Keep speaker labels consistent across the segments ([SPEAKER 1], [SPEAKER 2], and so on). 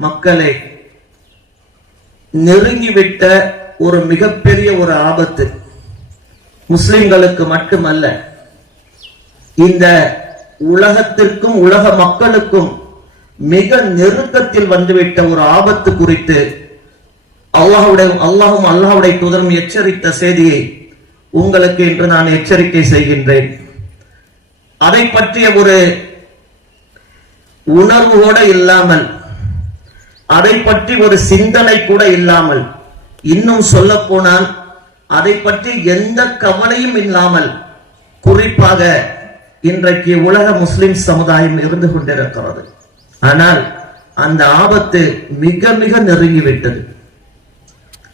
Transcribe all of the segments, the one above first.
[SPEAKER 1] மக்களை நெருங்கிவிட்ட ஒரு மிகப்பெரிய ஒரு ஆபத்து. முஸ்லிம்களுக்கு மட்டுமல்ல இந்த உலகத்திற்கும் உலக மக்களுக்கும் மிக நெருக்கத்தில் வந்துவிட்ட ஒரு ஆபத்து குறித்து அல்லாஹுடைய அல்லாஹும் அல்லாஹுடைய தூதரும் எச்சரித்த செய்தியை உங்களுக்கு இன்று நான் எச்சரிக்கை செய்கின்றேன். அதை பற்றிய ஒரு உணர்வோட இல்லாமல் அதை பற்றி ஒரு சிந்தனை கூட இல்லாமல் இன்னும் சொல்ல போனால் அதை பற்றி எந்த கவலையும் இல்லாமல் குறிப்பாக இன்றைக்கு உலக முஸ்லிம் சமுதாயம் இருந்து கொண்டிருக்கிறது. ஆனால் அந்த ஆபத்து மிக மிக நெருங்கிவிட்டது.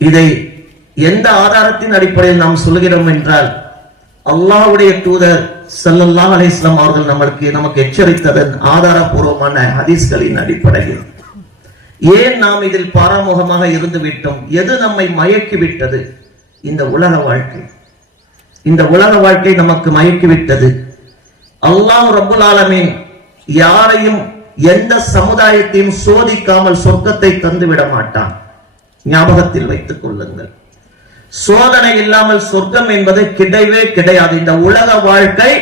[SPEAKER 1] இதை எந்த ஆதாரத்தின் அடிப்படையில் நாம் சொல்கிறோம் என்றால் அல்லாஹ்வுடைய தூதர் ஸல்லல்லாஹு அலிஸ்லாம் அவர்கள் நமக்கு நமக்கு எச்சரித்ததன் ஆதாரபூர்வமான ஹதீஸ்களின் அடிப்படையில். ஏன் நாம் இதில் பாராமுகமாக இருந்து விட்டோம் எது நம்மை மயக்கி விட்டது இந்த உலக வாழ்க்கை. இந்த உலக வாழ்க்கை நமக்கு மயக்கி விட்டது அல்லாஹ் ரபுல் ஆலமீன் யாரையும் எந்த சமுதாயத்தையும் சோதிக்காமல் சொர்க்கத்தை தந்து விட மாட்டான். ஞாபகத்தில் வைத்துக் கொள்ளுங்கள். சோதனை இல்லாமல் சொர்க்கம் என்பது கிடையவே கிடையாது. இந்த உலக வாழ்க்கை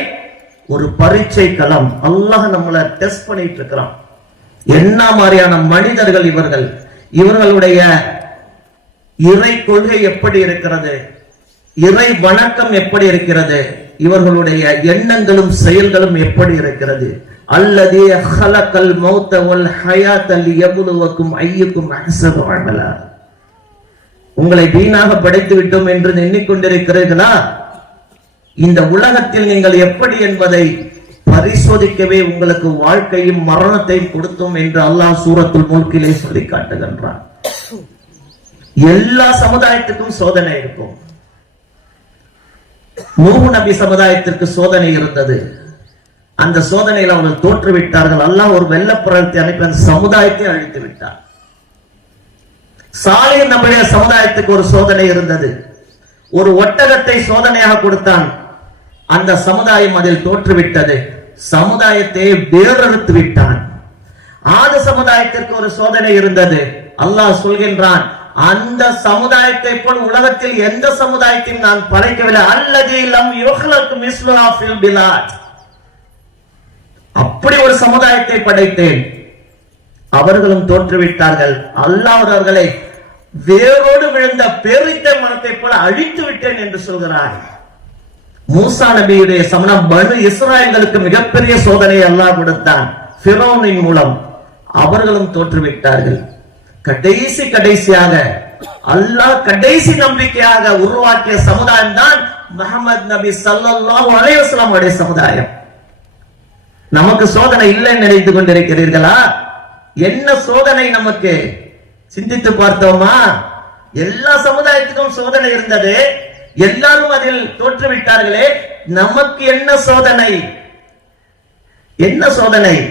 [SPEAKER 1] ஒரு பரீட்சை களம் அல்லாஹ் நம்மளை டெஸ்ட் பண்ணிட்டு இருக்கிறான். என்ன மாதிரியான மனிதர்கள் இவர்கள்? இவர்களுடைய இறை கொள்கை எப்படி இருக்கிறது? இறை வணக்கம் எப்படி இருக்கிறது? இவர்களுடைய எண்ணங்களும் செயல்களும் எப்படி இருக்கிறது? அல்லது ஹலக்கல் மௌத்தவல் ஹயாத் அல் ஐயுக்கும் அஹ்சனு அமலா. உங்களை வீணாக படைத்து விட்டோம் என்று எண்ணிக்கொண்டிருக்கிறீர்களா? இந்த உலகத்தில் நீங்கள் எப்படி என்பதை பரிசோதிக்கவே உங்களுக்கு வாழ்க்கையும் மரணத்தையும் கொடுத்தோம் என்று அல்லாஹ் சூரத்துல் முல்கிலே சொல்லி காட்டுகின்றான். எல்லா சமுதாயத்துக்கும் சோதனை இருக்கும். நூஹு நபி சமுதாயத்திற்கு சோதனை இருந்தது. அந்த சோதனையில் அவர்கள் தோற்றுவிட்டார்கள். அல்லாஹ் ஒரு வெள்ளப்புறத்தை அனுப்பி அந்த சமுதாயத்தை அழித்து விட்டார். சாலை நம்முடைய சமுதாயத்துக்கு ஒரு சோதனை இருந்தது. ஒரு ஒட்டகத்தை சோதனையாக கொடுத்தான். அந்த சமுதாயம் அதில் தோற்றுவிட்டது. சமுதாயத்தை வேறறுத்து விட்டான். ஆத சமுதாயத்திற்கு ஒரு சோதனை இருந்தது. அல்லாஹ் சொல்கின்றான் அந்த சமுதாயத்தை போல் உலகத்தில் எந்த சமுதாயத்தையும் நான் படைக்கவில்லை. அல்லது அப்படி ஒரு சமுதாயத்தை படைத்தேன். அவர்களும் தோற்றுவிட்டார்கள். அல்லாஹ் அவர்களை வேரோடு விழுந்த பேரித்த மரத்தை போல அழித்து விட்டேன் என்று சொல்கிறார்கள். மூசா நபியுடைய சமணம் பனு இஸ்ராயல்களுக்கு மிகப்பெரிய சோதனை அல்லாஹ் கொடுத்தான். பிரோனின் மூலம் அவர்களும் தோற்றுவிட்டார்கள். கடைசி கடைசியாக அல்லாஹ் கடைசி நம்பிக்கையாக உருவாக்கிய சமுதாயம் தான் முகமது நபி சல்லாஹ் அலையுஸ்லாம் உடைய சமுதாயம். நமக்கு சோதனை இல்லைன்னு நினைத்து கொண்டிருக்கிறீர்களா? என்ன சோதனை நமக்கு? சிந்தித்து பார்த்தோமா? எல்லா சமுதாயத்துக்கும் சோதனை இருந்தது. எல்லாரும் அதில் தோற்றுவிட்டார்களே நமக்கு என்ன சோதனை? என்ன சோதனை?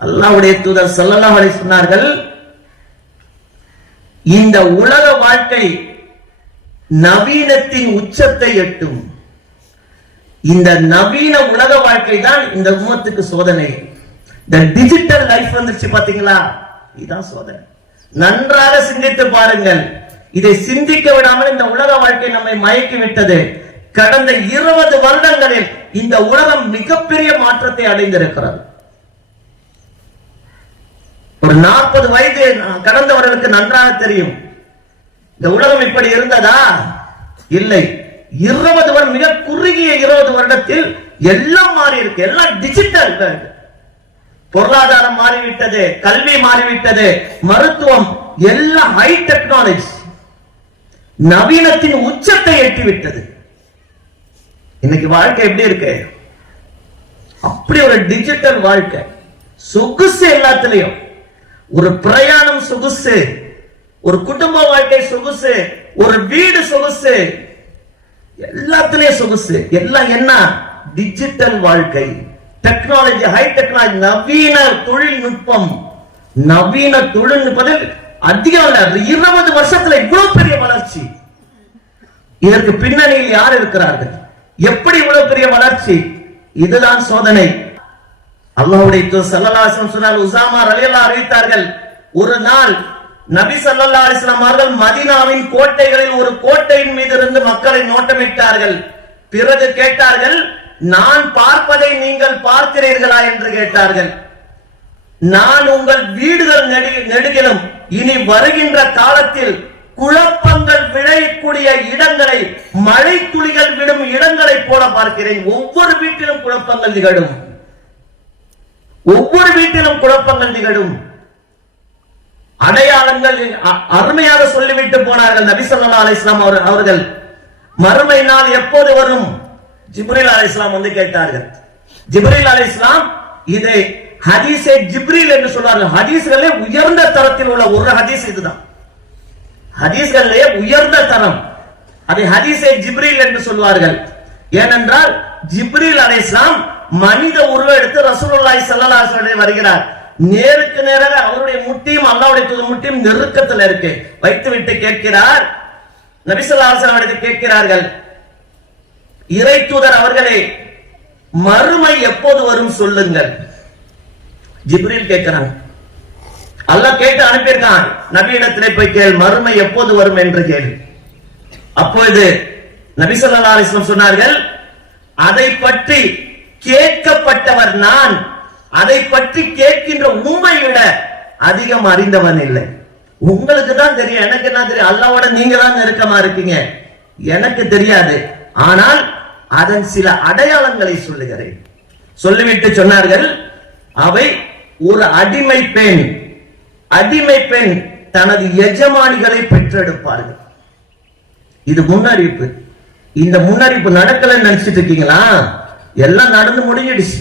[SPEAKER 1] அல்லாவுடைய தூதர் சொல்லலாம் சொன்னார்கள் இந்த உலக வாழ்க்கை நவீனத்தின் உச்சத்தை எட்டும். இந்த நவீன உலக வாழ்க்கை தான் இந்த உமத்துக்கு சோதனை. இந்த டிஜிட்டல் லைஃப் வந்துருச்சு பாத்தீங்களா? இதுதான் சோதனை. நன்றாக சிந்தித்து பாருங்கள். இதை சிந்திக்க விடாமல் இந்த உலக வாழ்க்கை நம்மை மயக்கி விட்டது. கடந்த இருபது வருடங்களில் இந்த உலகம் மிகப்பெரிய மாற்றத்தை அடைந்திருக்கிறது. ஒரு நாற்பது வயது கடந்தவர்களுக்கு நன்றாக தெரியும். இந்த உலகம் இப்படி இருந்ததா? இல்லை. இருபது வருடம் மிக குறுகிய இருபது வருடத்தில் எல்லாம் மாறி இருக்கு எல்லாம் டிஜிட்டல் பொருளாதாரம் மாறிவிட்டது கல்வி மாறிவிட்டது மருத்துவம் எல்லாம் ஹை டெக்னாலஜி நவீனத்தின் உச்சத்தை எட்டிவிட்டது. இன்னைக்கு வாழ்க்கை எப்படி இருக்கு? அப்படி ஒரு டிஜிட்டல் வாழ்க்கை. சொகுசு எல்லாத்துலயும். ஒரு பிரயாணம் சொகுசு. ஒரு குடும்ப வாழ்க்கை சொகுசு. ஒரு வீடு சொகுசு. எல்லாத்துலயும் சொகுசு. எல்லாம் என்ன? டிஜிட்டல் வாழ்க்கை. டெக்னாலஜி ஹை டெக்னாலஜி நவீன தொழில்நுட்பம். நவீன தொழில்நுட்பத்தில் அதிகம் இருபது வருஷத்துல இவ்வளவு பெரிய வளர்ச்சி. இதற்கு பின்னணியில் யார் இருக்கிறார்கள்? எப்படி இவ்வளவு பெரிய வளர்ச்சி? இதுதான் சோதனை. அல்லாஹ்வுடைய தூதர் சொன்னால் உசாமா ரலியல்லாஹு அறிவித்தார்கள் ஒரு நாள் நபி ஸல்லல்லாஹு அலிஸ்லாம் அவர்கள் மதீனாவின் கோட்டைகளில் ஒரு கோட்டையின் மீது இருந்து மக்களை நோட்டமிட்டார்கள். பிறகு கேட்டார்கள் நான் பார்ப்பதை நீங்கள் பார்க்கிறீர்களா என்று கேட்டார்கள். நான் உங்கள் வீடுகள் நெடு- நெடுகிலும் இனி வருகின்ற காலத்தில் குழப்பங்கள் விளையக்கூடிய இடங்களை மழை துளிகள் விடும் இடங்களை போல பார்க்கிறேன். ஒவ்வொரு வீட்டிலும் குழப்பங்கள் நிகழும். ஒவ்வொரு வீட்டிலும் குழப்பங்கள் நிகழும். அடையாளங்கள் அ- அருமையாக சொல்லிவிட்டு போனார்கள் நபி ஸல்லல்லாஹு அவர்- அவர்கள். மறுமை நாள் எப்போது வரும்? ஜிப்ரீல் இஸ்லாம் வந்து கேட்டார்கள். ஜிப்ரீல் இஸ்லாம் இதை ஹதீஸே ஜிப்ரீல் என்று சொன்னார்கள். ஹதீஸ்களே உயர்ந்த தரத்தில் உள்ள ஒரு ஹதீஸ் இதுதான். ஹதீஸ்களிலே உயர்ந்த தரம். அதை ஹதீஸை ஜிப்ரில் என்று சொல்வார்கள். ஏனென்றால் ஜிப்ரீல் அலைஹிஸ்ஸலாம் மனித உருவம் எடுத்து ரசூலுல்லாஹி ஸல்லல்லாஹு அலைஹி வருகிறார் நேருக்கு நேராக அவருடைய முட்டியும் அல்லாஹ்வுடைய தூது முட்டியும் நெருக்கத்தில் இருக்கு. வைத்து விட்டு கேட்கிறார். நபி ஸல்லல்லாஹு அலைஹி வஸல்லம் கேட்கிறார்கள். இறை தூதர் அவர்களே மறுமை எப்போது வரும் சொல்லுங்கள். ஜிப்ரில் கேட்கிறாங்க அல்ல கேட்டு அனுப்பியிருக்கான். நபியிடத்திலே போய் கேள் மறுமை எப்போது வரும் என்று கேள். அப்பொழுது நபிசல்லா சொன்னார்கள் அதை பற்றி கேட்கப்பட்டவர் நான் அதை பற்றி கேட்கின்ற உண்மை விட அதிகம் அறிந்தவன் இல்லை. உங்களுக்கு தான் தெரியும் எனக்கு என்ன தெரியும்? அல்லாவோட நீங்க தான் நெருக்கமா இருக்கீங்க. எனக்கு தெரியாது. ஆனால் அதன் சில அடையாளங்களை சொல்லுகிறேன். சொல்லிவிட்டு சொன்னார்கள் அவை ஒரு அடிமை பெண் அடிமை பெண் தனது எஜமானிகளை பெற்றெடுப்பார்கள். இது முன்னறிவிப்பு. இந்த முன்னறிவிப்பு நடக்கலன்னு நினைச்சிட்டு இருக்கீங்களா? எல்லாம் நடந்து முடிஞ்சிடுச்சு.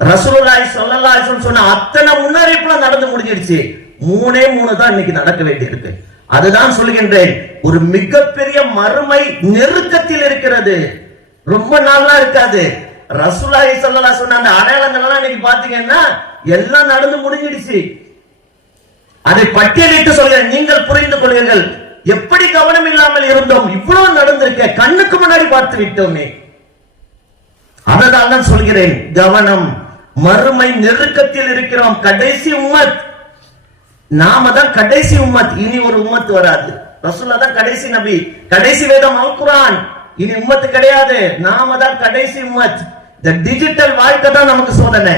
[SPEAKER 1] ரசூலாய் சொல்லலாய் சொன்ன அத்தனை முன்னறிவிப்புல நடந்து முடிஞ்சிடுச்சு. மூணே மூணு தான் இன்னைக்கு நடக்க வேண்டியிருக்கு. அதுதான் சொல்கின்றேன். ஒரு மிகப்பெரிய மறுமை நெருக்கத்தில் இருக்கிறது. ரொம்ப நாளா இருக்காது. ரசூலாய் சொல்லலா சொன்ன அந்த அடையாளங்கள் எல்லாம் இன்னைக்கு பாத்தீங்கன்னா எல்லாம் நடந்து முடிஞ்சிடுச்சு. அதை பட்டியலிட்டு சொல்கிறேன் நீங்கள் புரிந்து கொள்ளுங்கள். எப்படி கவனம் இல்லாமல் இருந்தோம்? இவ்வளவு நடந்திருக்க. கண்ணுக்கு முன்னாடி பார்த்து விட்டோமே. அததான் தான் சொல்கிறேன் கவனம். மறுமை நெருக்கத்தில் இருக்கிறோம். கடைசி உம்மத். நாம தான் கடைசி உம்மத். இனி ஒரு உம்மத் வராது. ரசூல்லா தான் கடைசி நபி. கடைசி வேதம் அல் இனி உம்மத்து கிடையாது. நாம தான் கடைசி உம்மத். இந்த டிஜிட்டல் வாழ்க்கை தான் நமக்கு சோதனை.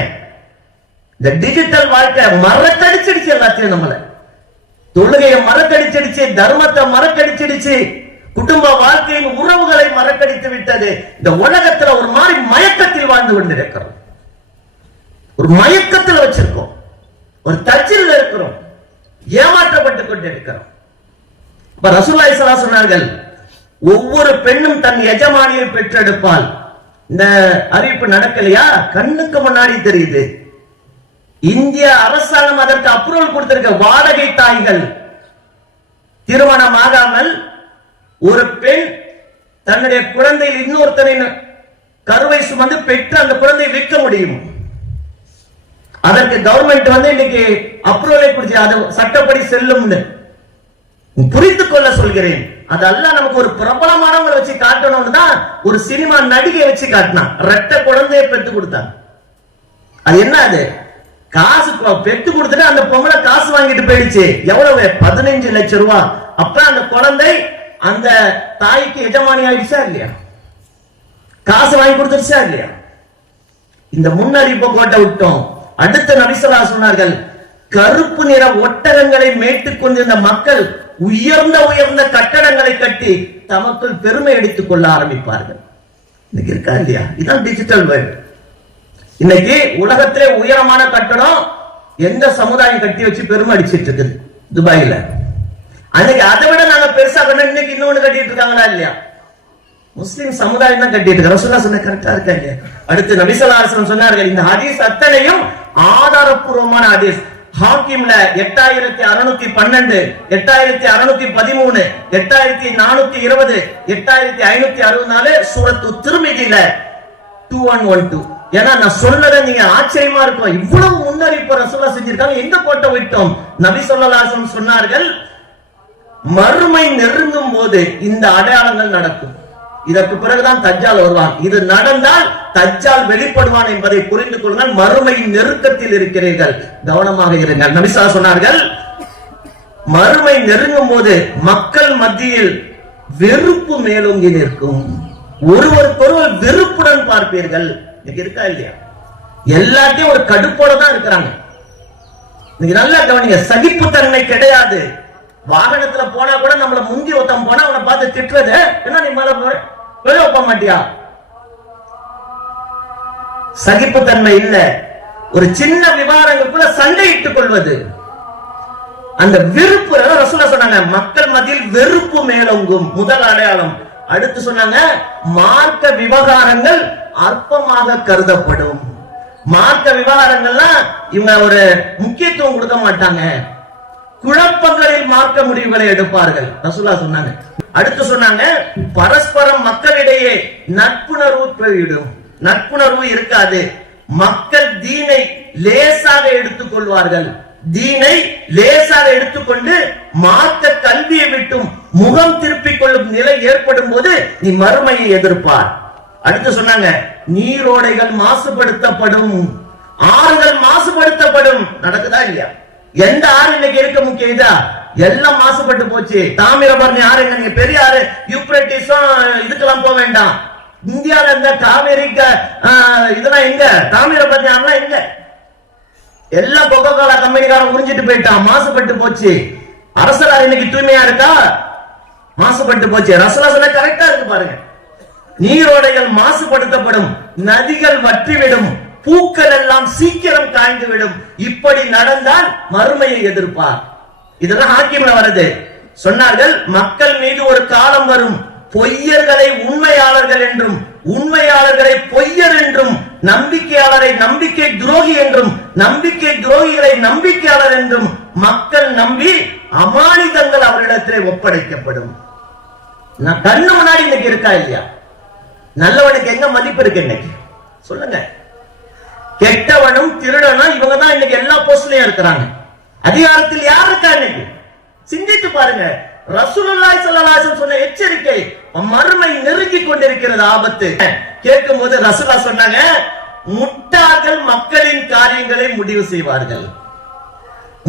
[SPEAKER 1] இந்த டிஜிட்டல் வாழ்க்கை மறக்கடிச்சிடுச்சு எல்லாத்தையும் நம்மள. தொழுகையை மறக்கடிச்சிடுச்சு தர்மத்தை மறக்கடிச்சிடுச்சு குடும்ப வாழ்க்கையின் உறவுகளை மறக்கடித்து விட்டது. இந்த உலகத்துல ஒரு மாதிரி மயக்கத்தில் வாழ்ந்து கொண்டிருக்கிறோம். ஒரு மயக்கத்தில் வச்சிருக்கோம். ஒரு தச்சில் இருக்கிறோம். ஏமாற்றப்பட்டு கொண்டிருக்கிறோம். இப்ப ரசூலாய் ஸல்லல்லாஹு சொன்னார்கள் ஒவ்வொரு பெண்ணும் தன் எஜமானியை பெற்றெடுப்பால் இந்த அறிவிப்பு நடக்கலையா? கண்ணுக்கு முன்னாடி தெரியுது. இந்திய அரசாங்கம் அதற்கு அப்ரூவல் கொடுத்திருக்க வாடகை தாய்கள் திருமணம் ஆகாமல் ஒரு பெண் தன்னுடைய குழந்தையில் இன்னொருத்தரின் கருவை சுமந்து பெற்று அந்த குழந்தையை விற்க முடியும். அதற்கு கவர்மெண்ட் வந்து இன்னைக்கு அப்ரூவலை கொடுத்து அது சட்டப்படி செல்லும்னு புரிந்து கொள்ள சொல்கிறேன். அதெல்லாம் நமக்கு ஒரு பிரபலமானவங்களை வச்சு காட்டணும்னு தான் ஒரு சினிமா நடிகை வச்சு காட்டினான். ரெட்ட குழந்தையை பெற்று கொடுத்தான். அது என்ன அது? காசு பெத்து கொடுத்துட்டு அந்த பொம்பளை காசு வாங்கிட்டு போயிடுச்சு. எவ்வளவு? பதினஞ்சு லட்சம் ரூபாய் அப்ப அந்த குழந்தை அந்த தாய்க்கு எஜமானி ஆயிடுச்சா இல்லையா? காசு வாங்கி கொடுத்துருச்சா இல்லையா? இந்த முன்னறிவிப்பை கோட்டை விட்டோம். அடுத்த நபிசலா சொன்னார்கள் கருப்பு நிற ஒட்டகங்களை மேய்த்துக் கொண்டிருந்த மக்கள் உயர்ந்த உயர்ந்த கட்டடங்களை கட்டி தமக்குள் பெருமை எடுத்துக் கொள்ள ஆரம்பிப்பார்கள். இன்னைக்கு இருக்கா இல்லையா? இதான் டிஜிட்டல் வேர்ல்டு இன்னைக்கு உலகத்திலே உயரமான கட்டடம் எந்த சமுதாயம் கட்டி வச்சு பெருமை அடிச்சிட்டு இருக்குது? துபாயில. அன்னைக்கு அதை விட நாங்க பெருசா கட்டணும். இன்னைக்கு இன்னொன்னு கட்டிட்டு இருக்காங்களா இல்லையா? முஸ்லிம் சமுதாயம் தான் கட்டிட்டு இருக்கு. ரசூல்லா சொன்ன கரெக்டா இருக்காங்க. அடுத்து நபிசல்லாசனம் சொன்னார்கள் இந்த ஹதீஸ் அத்தனையும் ஆதாரப்பூர்வமான ஹதீஸ். ஹாக்கிம்ல எட்டாயிரத்தி அறுநூத்தி பன்னெண்டு எட்டாயிரத்தி அறுநூத்தி பதிமூணு எட்டாயிரத்தி நானூத்தி இருபது எட்டாயிரத்தி ஐநூத்தி அறுபது நாலு சூரத்து திருமிதியில டூ ஒன் ஒன் டூ ஏன்னா நான் சொன்னதை நீங்க ஆச்சரியமா இருக்கும். இவ்வளவு முன்னறிப்பு ரசூலா செஞ்சிருக்காங்க. எங்க போட்ட விட்டோம்? நபி சொல்லலாசம் சொன்னார்கள் மறுமை நெருங்கும் போது இந்த அடையாளங்கள் நடக்கும். இதற்கு பிறகுதான் தஜ்ஜால் வருவான். இது நடந்தால் தஜ்ஜால் வெளிப்படுவான் என்பதை புரிந்து கொள்ளுங்கள். மறுமையின் நெருக்கத்தில் இருக்கிறீர்கள். கவனமாக இருங்கள். நபிசா சொன்னார்கள் மறுமை நெருங்கும் போது மக்கள் மத்தியில் வெறுப்பு மேலோங்கி நிற்கும். ஒருவருக்கொருவர் வெறுப்புடன் பார்ப்பீர்கள். இன்னைக்கு இருக்கா இல்லையா? எல்லாத்தையும் ஒரு கடுப்போட தான் இருக்கிறாங்க. இன்னைக்கு நல்லா கவனிங்க சகிப்புத்தன்மை கிடையாது. வாகனத்துல போனா கூட நம்மள முந்தி ஒருத்தன் போனா அவனை பார்த்து திட்டுறது என்ன நீ மேல போற? வெளியே வைப்ப மாட்டியா? சகிப்புத்தன்மை இல்ல. ஒரு சின்ன விவகாரங்களுக்குள்ள சண்டையிட்டுக் கொள்வது. அந்த வெறுப்பு அதான் சொன்னாங்க மக்கள் மத்தியில் வெறுப்பு மேலோங்கும் முதல் அடையாளம். அடுத்து சொன்னாங்க மார்க்க விவகாரங்கள் அற்பமாக கருதப்படும். மார்க்க விவகாரங்கள்லாம் இவங்க ஒரு முக்கியத்துவம் கொடுக்க மாட்டாங்க. குழப்பங்களில் மார்க்க முடிவுகளை எடுப்பார்கள். ரசூலா சொன்னாங்க. அடுத்து சொன்னாங்க பரஸ்பரம் மக்களிடையே நட்புணர்வு போயிடும் நட்புணர்வு இருக்காது. மக்கள் தீனை லேசாக எடுத்துக் கொள்வார்கள் தீனை லேசாக எடுத்துக்கொண்டு மார்க்க கல்வியை விட்டும் முகம் திருப்பிக் கொள்ளும் நிலை ஏற்படும் போது நீ மறுமையை எதிர்ப்பார். அடுத்து சொன்னாங்க நீரோடைகள் மாசுபடுத்தப்படும். ஆறுகள் மாசுபடுத்தப்படும். நடக்குதா இல்லையா? எந்த ஆறு இன்னைக்கு இருக்க முக்கியம் இதா? எல்லாம் மாசுபட்டு போச்சு. தாமிரபரணி ஆறு எங்க நீங்க பெரிய ஆறு. யூப்ரட்டிஸும் இதுக்கெல்லாம் போக வேண்டாம். இந்தியாவில இருந்த காவேரி இதெல்லாம் எங்க? தாமிரபரணி ஆறுலாம் எங்க? எல்லாம் கொக்கோ கோலா கம்பெனிக்காரன் உறிஞ்சிட்டு போயிட்டான். மாசுபட்டு போச்சு. அரசலார் இன்னைக்கு தூய்மையா இருக்கா? மாசுபட்டு போச்சு. ரசலா சொன்ன கரெக்டா இருக்கு பாருங்க. நீரோடைகள் மாசுபடுத்தப்படும் நதிகள் வற்றிவிடும் பூக்கள் எல்லாம் சீக்கிரம் காய்ந்துவிடும். இப்படி நடந்தால் மறுமையை எதிர்ப்பார். இதெல்லாம் ஹாக்கிம்ல வருது சொன்னார்கள் மக்கள் மீது ஒரு காலம் வரும். பொய்யர்களை உண்மையாளர்கள் என்றும் உண்மையாளர்களை பொய்யர் என்றும் நம்பிக்கையாளரை நம்பிக்கை துரோகி என்றும் நம்பிக்கை துரோகிகளை நம்பிக்கையாளர் என்றும் மக்கள் நம்பி அமானிதங்கள் அவரிடத்திலே ஒப்படைக்கப்படும். நான் கண்ணு முன்னாடி இன்னைக்கு இருக்கா இல்லையா? நல்லவனுக்கு எங்க மதிப்பு இருக்கு இன்னைக்கு? சொல்லுங்க. கெட்டவனும் திருடனும் இவங்க தான் இன்னைக்கு எல்லா போஸ்ட்லயும் இருக்கிறாங்க. அதிகாரத்தில் யார் இருக்கா இன்னைக்கு? சிந்தித்து பாருங்க. ரசூலுல்லாஹி ஸல்லல்லாஹு சொன்ன எச்சரிக்கை மறுமை நெருங்கி கொண்டிருக்கிறது ஆபத்து. கேட்கும் போது ரசூலா சொன்னாங்க முட்டாள்கள் மக்களின் காரியங்களை முடிவு செய்வார்கள்.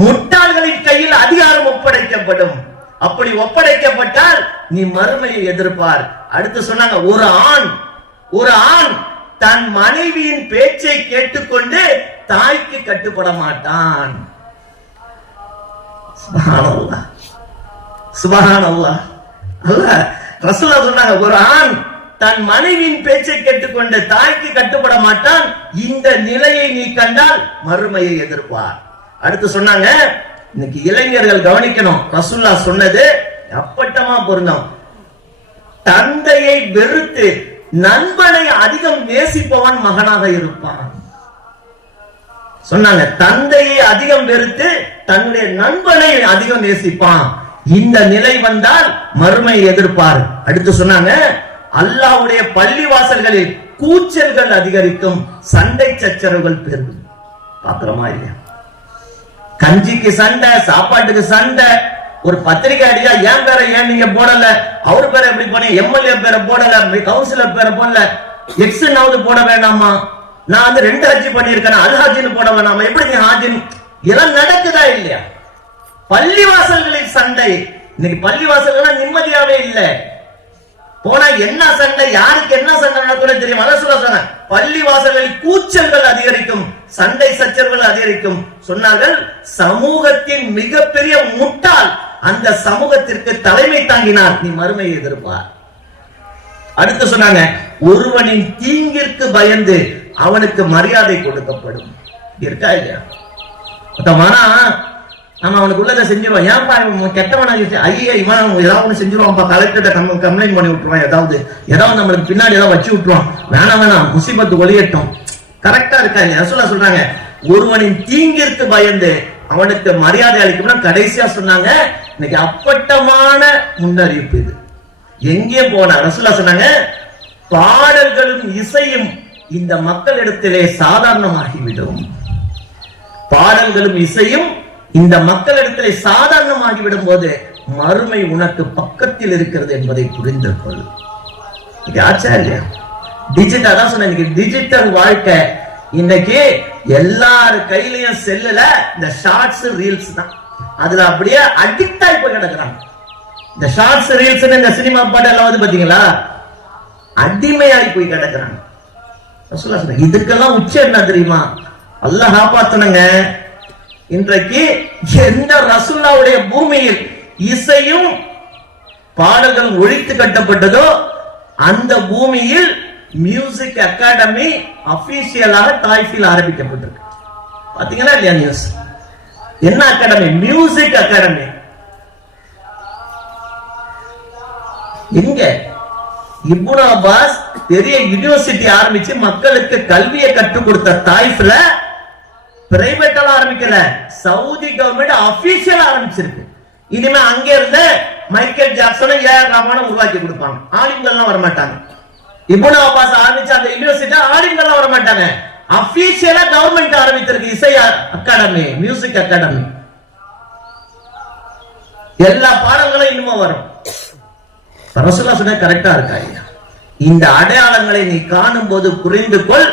[SPEAKER 1] முட்டாள்களின் கையில் அதிகாரம் ஒப்படைக்கப்படும். அப்படி ஒப்படைக்கப்பட்டால் நீ மறுமையை எதிர்ப்பார். அடுத்து சொன்னாங்க ஒரு ஆண் ஒரு ஆண் தன் மனைவியின் பேச்சை கேட்டுக்கொண்டு தாய்க்கு கட்டுப்பட மாட்டான். சுபஹானல்லாஹ் அல்ல சொன்னாங்க ஒரு ஆண் தன் மனைவியின் பேச்சை கேட்டுக்கொண்டு தாய்க்கு கட்டுப்பட மாட்டான். இந்த நிலையை நீ கண்டால் மறுமையை எதிர்ப்பார். அடுத்து சொன்னாங்க இன்னைக்கு இளைஞர்கள் கவனிக்கணும். ரசுல்லா சொன்னது அப்பட்டமா பொருந்தோம். தந்தையை வெறுத்து நண்பனை அதிகம் நேசிப்பவன் மகனாக இருப்பான். சொன்னாங்க தந்தையை அதிகம் வெறுத்து தன்னுடைய நண்பனை அதிகம் நேசிப்பான். இந்த நிலை வந்தால் மறுமை எதிர்ப்பார். அடுத்து சொன்னாங்க அல்லாவுடைய பள்ளிவாசல்களில் கூச்சல்கள் அதிகரிக்கும் சண்டை சச்சரவுகள் பெருகும். பாக்கிறமா இல்லையா? கஞ்சிக்கு சண்டை சாப்பாட்டுக்கு சண்டை. ஒரு பத்திரிகை அடியா ஏன் பேரை ஏன் நீங்க போடல? அவர் பேரை எப்படி பண்ணி எம்எல்ஏ பேரை போடல? கவுன்சிலர் பேரை போடல? எக்ஸனாவது போட வேண்டாமா நான் வந்து ரெண்டு ஹஜ்ஜி பண்ணியிருக்கேன்? அது ஹாஜின்னு போட வேணாமா? எப்படி நீ ஹாஜின் இதெல்லாம் நடக்குதா இல்லையா? பள்ளிவாசல்களில் சண்டை. இன்னைக்கு பள்ளிவாசல்கள் நிம்மதியாவே இல்லை. போனா என்ன சண்டை யாருக்கு என்ன சண்டை நடக்கும் தெரியும்? அதான் சொல்ல சொன்ன பள்ளி வாசல்களில் கூச்சல்கள் அதிகரிக்கும் சண்டை சச்சரவுகள் அதிகரிக்கும். சொன்னார்கள் சமூகத்தின் மிகப்பெரிய முட்டாள் அந்த சமூகத்திற்கு தலைமை தாங்கினார். நீ மறுமையை எதிர்ப்பார் அடுத்து சொன்னாங்க ஒருவனின் தீங்கிற்கு பயந்து அவனுக்கு மரியாதை கொடுக்கப்படும். இருக்கா இல்லையா? மன நம்ம அவனுக்கு உள்ளதை செஞ்சிருவோம். ஏன்பா இவன் கெட்டவனா இருக்கு ஐயா இவன் ஏதாவது ஒண்ணு செஞ்சிருவான்ப்பா கலெக்டர்கிட்ட கம்ப்ளைண்ட் பண்ணி விட்டுருவான். ஏதாவது ஏதாவது நம்மளுக்கு பின்னாடி ஏதாவது வச்சு விட்டுருவான். வேணாம் வேணாம் முசிபத்து ஒளியட்டும் கரெக்டா இருக்காங்க. ரசூலா சொல்றாங்க ஒருவனின் தீங்கிற்கு பயந்து அவனுக்கு மரியாதை அளிக்கணும் கடைசியா சொன்னாங்க. இன்னைக்கு அப்பட்டமான முன்னறிவிப்பு இது. எங்கே போன ரசூலா சொன்னாங்க பாடல்களும் இசையும் இந்த மக்களிடத்திலே சாதாரணமாகிவிடும். பாடல்களும் இசையும் இந்த மக்களிடத்திலே சாதாரணமாகிவிடும் போது மறுமை உனக்கு பக்கத்தில் இருக்கிறது என்பதை புரிந்து கொள். இது ஆச்சா இல்லையா? டிஜிட்டல் தான் சொன்னேன் இன்னைக்கு. டிஜிட்டல் வாழ்க்கை இன்னைக்கு எல்லார் கையிலயும் செல்லுல இந்த ஷார்ட்ஸ் ரீல்ஸ் தான். அதுல அப்படியே அடிக்ட் போய் கிடக்குறாங்க. இந்த ஷார்ட்ஸ் ரீல்ஸ் இந்த சினிமா பாட்டு எல்லாம் வந்து பாத்தீங்களா? அடிமையாகி போய் கிடக்குறாங்க. இதுக்கெல்லாம் உச்சம் என்ன தெரியுமா? அல்ல காப்பாத்தணுங்க. இன்றைக்கு எந்த ரசுல்லாவுடைய பூமியில் இசையும் பாடல்களும் ஒழித்து கட்டப்பட்டதோ அந்த பூமியில் மியூசிக் அகாடமி அபிஷியலாக தாய்ஃபில் ஆரம்பிக்கப்பட்டிருக்கு. பாத்தீங்களா இல்லையா நியூஸ் என்ன அகாடமி மியூசிக் அகாடமி எங்க இப்னு அப்பாஸ் பெரிய யூனிவர்சிட்டி ஆரம்பிச்சு மக்களுக்கு கல்வியை கற்றுக் கொடுத்த தாய்ஃபில் பிரைவேட் ஆரம்பிக்கல. சவுதி கவர்மெண்ட் அபிஷியல் ஆரம்பிச்சிருக்கு. இனிமே அங்க இருந்து மைக்கேல் ஜாக்சனை ஏ ரஹ்மானை உருவாக்கி கொடுப்பாங்க. ஆலிம்கள் எல்லாம் வர மாட்டாங்க அப்பாஸ் ஆரம்பிச்ச அந்த யூனிவர்சிட்டி ஆலிம்கள் எல்லாம் வர மாட்டாங்க அபிஷியலா கவர்மெண்ட் ஆரம்பித்திருக்கு. இசை அகாடமி மியூசிக் அகாடமி எல்லா பாடங்களும் இன்னுமா வரும். ரசூலா சொன்ன கரெக்டா இருக்கா ஐயா இந்த அடையாளங்களை நீ காணும் போது புரிந்து கொள்.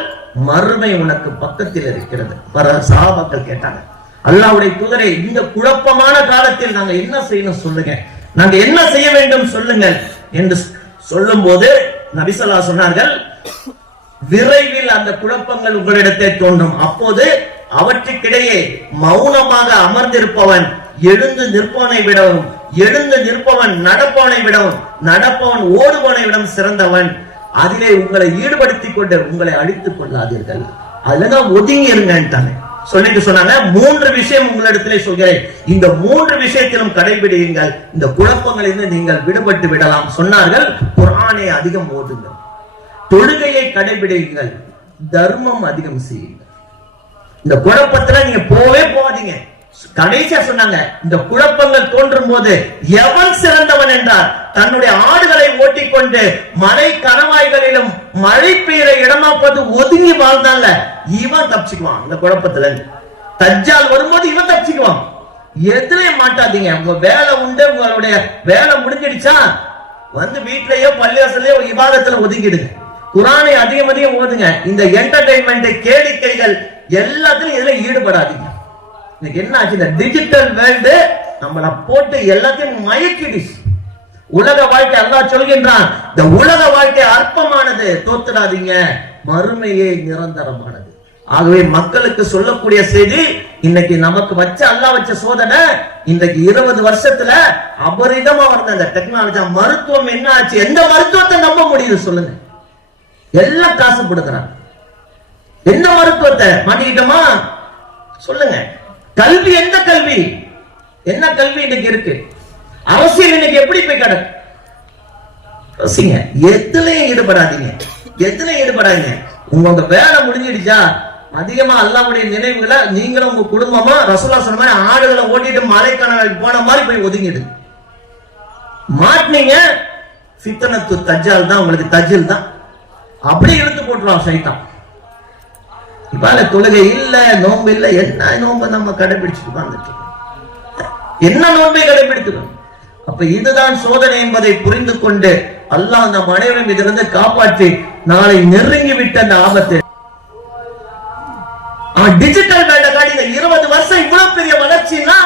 [SPEAKER 1] மறுமை உனக்கு பக்கத்தில் இருக்கிறது. பல சஹாபாக்கள் கேட்டாங்க அல்லாவுடைய குதிரை இந்த குழப்பமான காலத்தில் நாங்க என்ன செய்யணும் சொல்லுங்க. நாங்க என்ன செய்ய வேண்டும் சொல்லுங்கள். என்று சொல்லும் போது நபிசல்லா சொன்னார்கள் விரைவில் அந்த குழப்பங்கள் உங்களிடத்தை தோன்றும். அப்போது அவற்றுக்கிடையே மௌனமாக அமர்ந்திருப்பவன் எழுந்து நிற்பவனை விடவும் எழுந்து நிற்பவன் நடப்பவனை விடவும் நடப்பவன் ஓடுபவனை விடவும் சிறந்தவன். அதிலே உங்களை ஈடுபடுத்திக் கொண்டு உங்களை அழித்துக் கொள்ளாதீர்கள். அதுலதான் ஒதுங்கி இருங்கன்ட்டாங்க. சொல்லிட்டு சொன்னாங்க மூன்று விஷயம் உங்களிடத்திலே சொல்கிறேன். இந்த மூன்று விஷயத்திலும் கடைபிடியுங்கள். இந்த குழப்பங்களிலிருந்து நீங்கள் விடுபட்டு விடலாம். சொன்னார்கள் குரானை அதிகம் ஓதுங்கள். தொழுகையை கடைபிடியுங்கள். தர்மம் அதிகம் செய்யுங்கள். இந்த குழப்பத்துல நீங்க போவே போகாதீங்க. கடைசியா சொன்னாங்க இந்த குழப்பங்கள் தோன்றும் போது எவன் சிறந்தவன் என்றார். தன்னுடைய ஆடுகளை ஓட்டிக்கொண்டு மலை கணவாய்களிலும் மழை பெய்கிற இடமா பார்த்து ஒதுங்கி வாழ்ந்தான்ல இவன் தப்பிச்சுக்குவான். இந்த குழப்பத்துல இருந்து. தஜ்ஜால் வரும்போது இவன் தப்பிச்சுக்குவான். எதுலயும் மாட்டாதீங்க. உங்க வேலை உண்டு உங்களுடைய வேலை முடிஞ்சிடுச்சா? வந்து வீட்லயோ பள்ளிவாசலையோ விவாதத்துல ஒதுங்கிடுங்க. குரானை அதிகம் அதிகம் ஓதுங்க. இந்த என்டர்டைன்மெண்ட் கேளிக்கைகள் எல்லாத்துலயும் இதுல ஈடுபடாதீங்க. இன்னைக்கு என்ன ஆச்சு இந்த டிஜிட்டல் வேர்ல்டு நம்மள போட்டு எல்லாத்தையும் மயக்கிடுச்சு. உலக வாழ்க்கை அல்லாஹ் சொல்கின்றான் இந்த உலக வாழ்க்கை அற்பமானது. தோத்துடாதீங்க. மறுமையே நிரந்தரமானது. ஆகவே மக்களுக்கு சொல்லக்கூடிய செய்தி இன்னைக்கு நமக்கு வச்ச அல்லா வச்ச சோதனை இன்னைக்கு இருபது வருஷத்துல அபரிதமா வந்த அந்த டெக்னாலஜி மருத்துவம் என்ன ஆச்சு? எந்த மருத்துவத்தை நம்ப முடியுது சொல்லுங்க. எல்லாம் காசு கொடுக்குறாங்க. என்ன மருத்துவத்தை? மாட்டிக்கிட்டோமா சொல்லுங்க. கல்வி எந்த கல்வி? என்ன கல்வி இன்னைக்கு இருக்கு? அரசியல் இன்னைக்கு எப்படி போய் கிடக்கு? ரசிங்க எதுலயும் ஈடுபடாதீங்க. எதுலயும் ஈடுபடாதீங்க. உங்க வேலை முடிஞ்சிடுச்சா? அதிகமா அல்லாவுடைய நினைவுகளை நீங்களும் உங்க குடும்பமா ரசூலா சொன்ன மாதிரி ஆடுகளை ஓட்டிட்டு மலைக்கணக்கு போன மாதிரி போய் ஒதுங்கிடு. மாட்டினீங்க சித்தனத்து தஜால் தான் உங்களுக்கு தஜில் தான் அப்படியே இழுத்து போட்டுருவான் சைத்தான். இப்பால தொழுகை இல்ல நோன்பு இல்ல. என்ன நோன்பு நம்ம கடைபிடிச்சிட்டு உட்கார்ந்துட்டு என்ன நோன்பை கடைபிடிக்கிறோம் அப்ப இதுதான் சோதனை என்பதை புரிந்து கொண்டு அல்லாஹ் நம் அனைவரும் இதிலிருந்து காப்பாற்றி நாளை நெருங்கி விட்ட அந்த ஆபத்து. டிஜிட்டல் வேலை இந்த இருபது வருஷம் இவ்வளவு பெரிய வளர்ச்சின்னா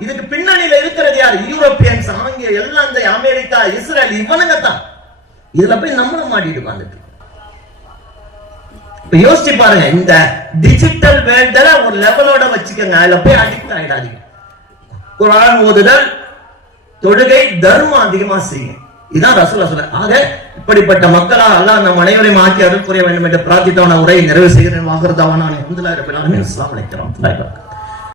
[SPEAKER 1] இதுக்கு பின்னணியில இருக்கிறது யார்? யூரோப்பியன்ஸ் ஆங்கில எல்லாம் இந்த அமெரிக்கா இஸ்ரேல் இவனுங்க தான். இதுல போய் நம்மளும் மாட்டிட்டு உட்கார்ந்துட்டு யோசிச்சு பாருங்க இந்த டிஜிட்டல் வேர்ல்டில் ஒரு லெவலோட வச்சுக்கோங்க. அதுல போய் அடிக்ட் ஆயிடாதீங்க. குரான் ஓதுதல் தொழுகை தர்மம் அதிகமா செய்யுங்க. இதுதான் ரசூலா சொல்ல ஆக இப்படிப்பட்ட மக்களா அல்லாஹ் நம் அனைவரையும் ஆக்கி அருள் புரிய வேண்டும் என்று பிரார்த்தித்தவன உரையை நிறைவு செய்கிறேன். வாங்குறதாவான அஸ்ஸலாமு இருப்பினாலுமே இஸ்லாம் வபரகாத்துஹு.